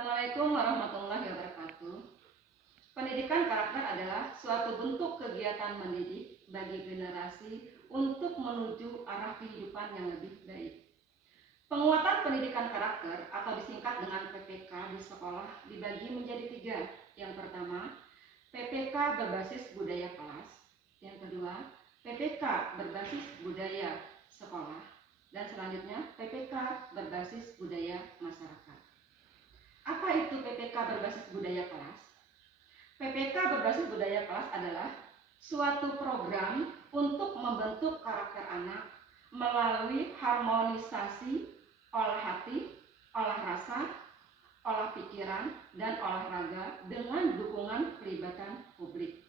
Assalamualaikum warahmatullahi wabarakatuh. Pendidikan karakter adalah suatu bentuk kegiatan mendidik bagi generasi untuk menuju arah kehidupan yang lebih baik. Penguatan pendidikan karakter atau disingkat dengan PPK di sekolah dibagi menjadi 3. Yang pertama, PPK berbasis budaya kelas. Yang kedua, PPK berbasis budaya sekolah. Dan selanjutnya, PPK berbasis budaya masyarakat. Apa itu PPK berbasis budaya kelas? PPK berbasis budaya kelas adalah suatu program untuk membentuk karakter anak melalui harmonisasi olah hati, olah rasa, olah pikiran, dan olahraga dengan dukungan pelibatan publik.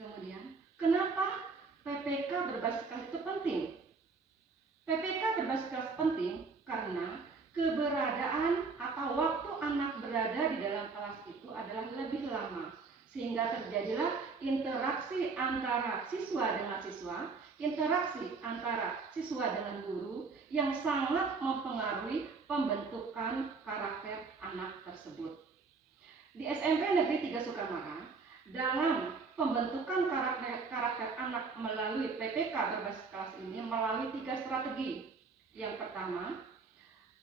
Kemudian, kenapa PPK berbasis kelas itu penting? PPK berbasis kelas penting karena keberadaan atau waktu anak berada di dalam kelas itu adalah lebih lama, sehingga terjadilah interaksi antara siswa dengan siswa, interaksi antara siswa dengan guru yang sangat mempengaruhi pembentukan karakter anak tersebut. Di SMP Negeri 3 Sukamara, dalam pembentukan karakter anak melalui PPK berbasis kelas ini melalui 3 strategi. Yang pertama,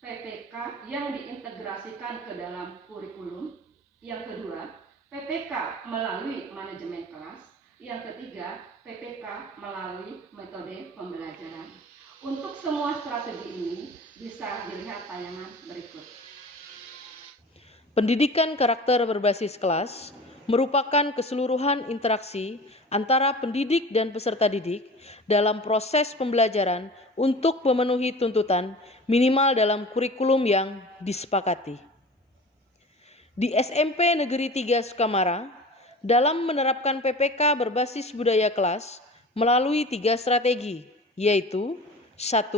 PPK yang diintegrasikan ke dalam kurikulum. Yang kedua, PPK melalui manajemen kelas. Yang ketiga, PPK melalui metode pembelajaran. Untuk semua strategi ini bisa dilihat tayangan berikut. Pendidikan karakter berbasis kelas merupakan keseluruhan interaksi antara pendidik dan peserta didik dalam proses pembelajaran untuk memenuhi tuntutan minimal dalam kurikulum yang disepakati. Di SMP Negeri 3 Sukamara, dalam menerapkan PPK berbasis budaya kelas melalui 3 strategi, yaitu 1.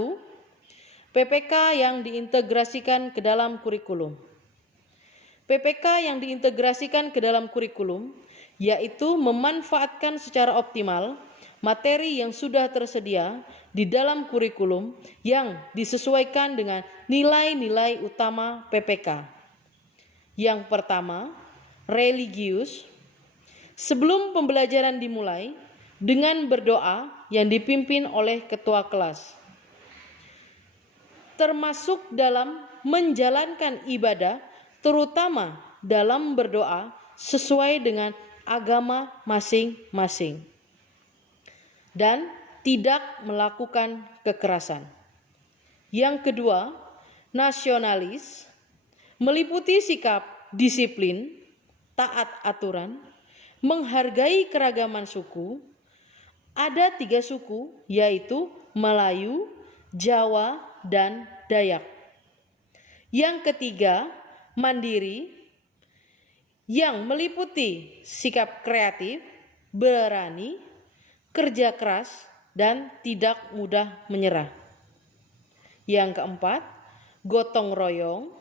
PPK yang diintegrasikan ke dalam kurikulum. PPK yang diintegrasikan ke dalam kurikulum yaitu memanfaatkan secara optimal materi yang sudah tersedia di dalam kurikulum yang disesuaikan dengan nilai-nilai utama PPK. Yang pertama, religius. Sebelum pembelajaran dimulai, dengan berdoa yang dipimpin oleh ketua kelas. Termasuk dalam menjalankan ibadah, terutama dalam berdoa sesuai dengan agama masing-masing. Dan tidak melakukan kekerasan. Yang kedua, nasionalis, meliputi sikap disiplin, taat aturan, menghargai keragaman suku. Ada 3 suku, yaitu Melayu, Jawa, dan Dayak. Yang ketiga, mandiri, yang meliputi sikap kreatif, berani, kerja keras, dan tidak mudah menyerah. Yang keempat, gotong royong,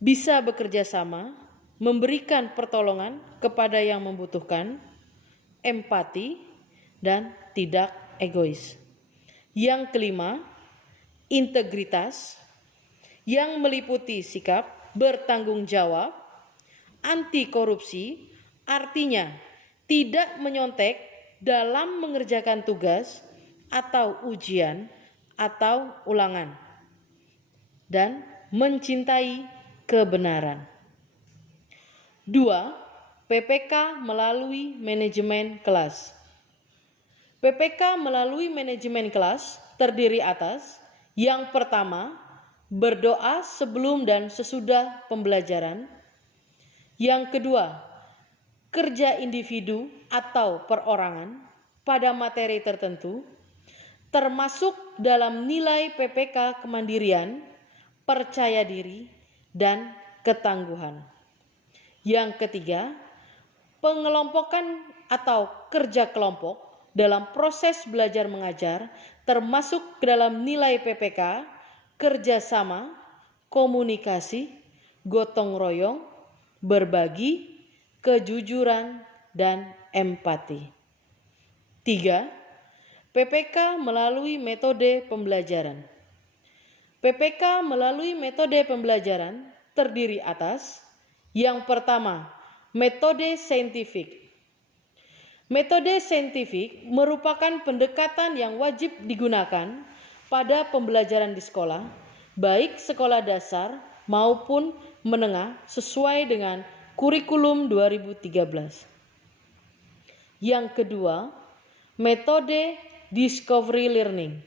bisa bekerja sama, memberikan pertolongan kepada yang membutuhkan, empati, dan tidak egois. Yang kelima, integritas, yang meliputi sikap bertanggung jawab, anti korupsi, artinya tidak menyontek dalam mengerjakan tugas atau ujian atau ulangan, dan mencintai kebenaran. 2. PPK melalui manajemen kelas. PPK melalui manajemen kelas terdiri atas yang pertama, berdoa sebelum dan sesudah pembelajaran. Yang kedua, kerja individu atau perorangan pada materi tertentu, termasuk dalam nilai PPK kemandirian, percaya diri, dan ketangguhan. Yang ketiga, pengelompokan atau kerja kelompok dalam proses belajar mengajar, termasuk ke dalam nilai PPK, kerjasama, komunikasi, gotong royong, berbagi, kejujuran, dan empati. 3. PPK melalui metode pembelajaran. PPK melalui metode pembelajaran terdiri atas yang pertama, metode saintifik. Metode saintifik merupakan pendekatan yang wajib digunakan pada pembelajaran di sekolah, baik sekolah dasar maupun menengah sesuai dengan kurikulum 2013. Yang kedua, metode discovery learning.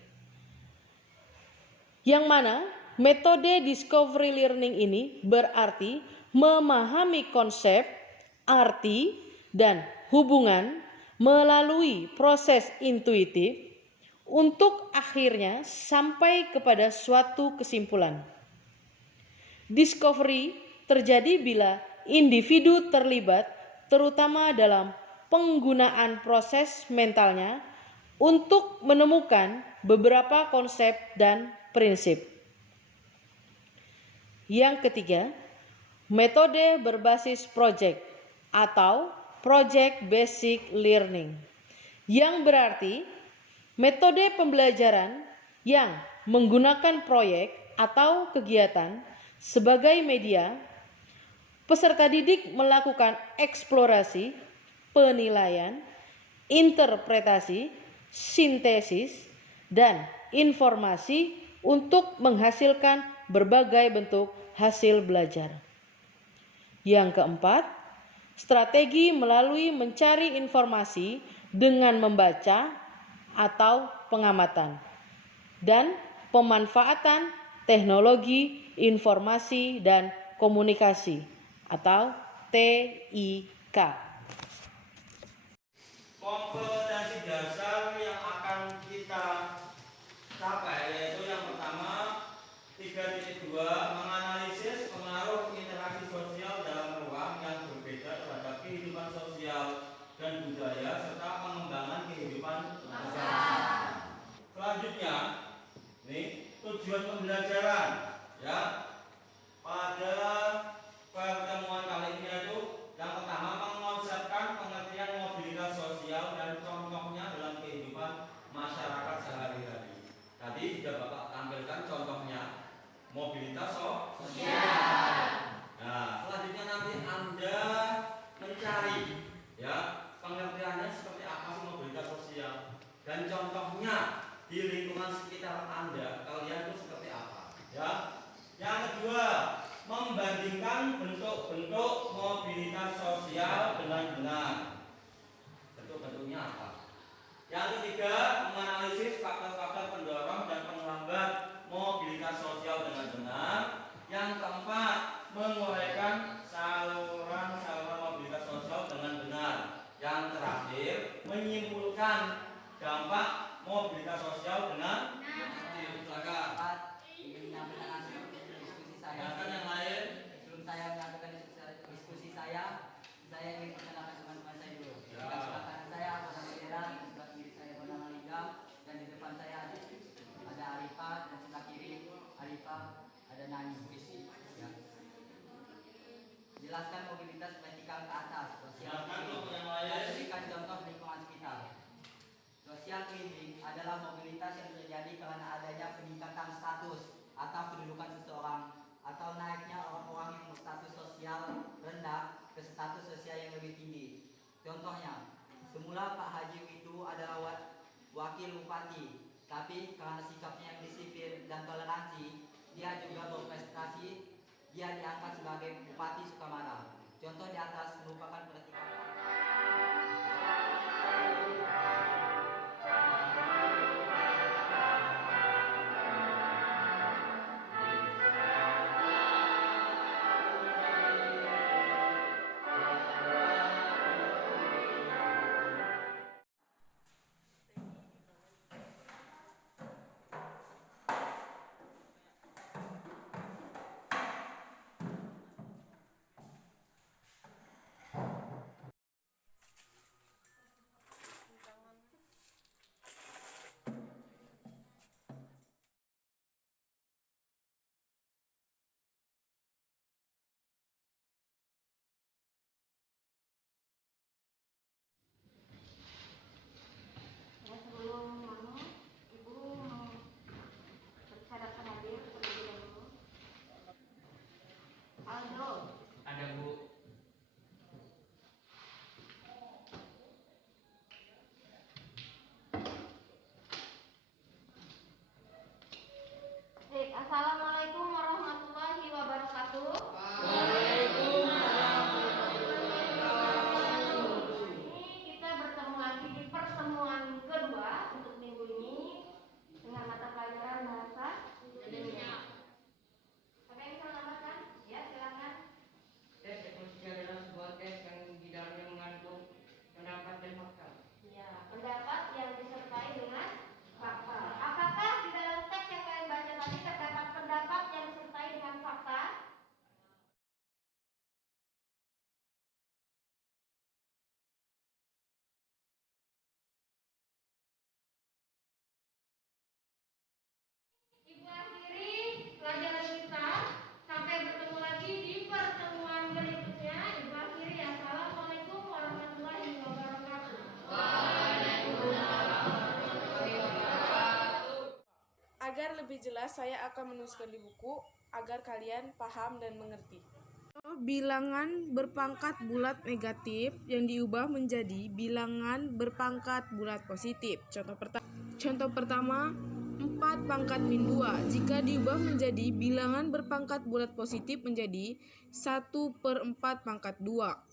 Yang mana metode discovery learning ini berarti memahami konsep, arti, dan hubungan melalui proses intuitif untuk akhirnya sampai kepada suatu kesimpulan. Discovery terjadi bila individu terlibat terutama dalam penggunaan proses mentalnya untuk menemukan beberapa konsep dan prinsip. Yang ketiga, metode berbasis project atau project basic learning, yang berarti metode pembelajaran yang menggunakan proyek atau kegiatan sebagai media. Peserta didik melakukan eksplorasi, penilaian, interpretasi, sintesis, dan informasi untuk menghasilkan berbagai bentuk hasil belajar. Yang keempat, strategi melalui mencari informasi dengan membaca atau pengamatan dan pemanfaatan teknologi informasi dan komunikasi atau TIK. Kompetensi dasar yang akan kita capai yaitu yang pertama 3.2 menganalisis pengaruh interaksi sosial dalam ruang yang berbeda terhadap kehidupan sosial dan budaya serta pengembangan kehidupan masyarakat. Selanjutnya, nih tujuan pembelajaran ya pada pertemuan kali ini yaitu yang pertama mengonsepkan pengertian mobilitas sosial dan contohnya dalam kehidupan masyarakat sehari-hari. Tadi sudah Bapak tampilkan contohnya mobilitas sosial. Nah, selanjutnya nanti Anda mencari ya pengertiannya seperti apa sih mobilitas sosial dan contohnya di lingkungan sekitar Anda kalian itu seperti apa ya. Yang kedua, membandingkan bentuk-bentuk mobilitas sosial dengan benar. Bentuk-bentuknya apa? Yang ketiga, menganalisis faktor-faktor pendorong dan penghambat mobilitas sosial dengan benar. Yang keempat, menguraikan saluran-saluran mobilitas sosial dengan benar. Yang terakhir, menyimpulkan dampak mobilitas sosial dengan benar. Ingin menyampaikan hasil diskusi saya. Yang lain. Sebelum saya menyampaikan diskusi saya ingin perkenalkan teman-teman saya dulu. Di sebelah kanan saya ada Bendera, di sebelah kiri saya Bernama Liga, dan di depan saya ada Arifa, dan sebelah kiri Arifa ada Nani. Ya. Jelaskan mobilitas vertikal ke atas. Silakan untuk yang lain. Berikan contoh lingkungan sekitar. Social climbing adalah mobilitas yang terjadi karena adanya peningkatan status atau kedudukan seseorang atau naiknya orang-orang yang berstatus sosial rendah ke status sosial yang lebih tinggi. Contohnya, semula Pak Haji itu adalah wakil bupati, tapi karena sikapnya yang disiplin dan toleransi, dia juga berprestasi, dia diangkat sebagai Bupati Sukamana. Contoh di atas merupakan Aldo. Ada Bu. Baik, Assalamualaikum warahmatullahi wabarakatuh. Ini kita bertemu lagi di pertemuan kedua untuk minggu ini dengan mata pelajaran bahasa Indonesia. Ada yang bisa menambahkan? Ya, silakan. Tes ekonomi adalah sebuah tes yang di dalamnya mengandung pendapat dan fakta. Ya, pendapat yang disertai dengan fakta. Apakah di dalam teks yang kalian baca tadi terdapat pendapat yang disertai dengan fakta? Ibu akhiri pelajaran kita. Sampai bertemu lagi di pertemuan berikutnya. Ibu akhiri, assalamualaikum warahmatullahi wabarakatuh. Agar lebih jelas, saya akan menuliskan di buku agar kalian paham dan mengerti. Bilangan berpangkat bulat negatif yang diubah menjadi bilangan berpangkat bulat positif. Contoh pertama 4 pangkat min 2. Jika diubah menjadi bilangan berpangkat bulat positif menjadi 1/4 pangkat 2.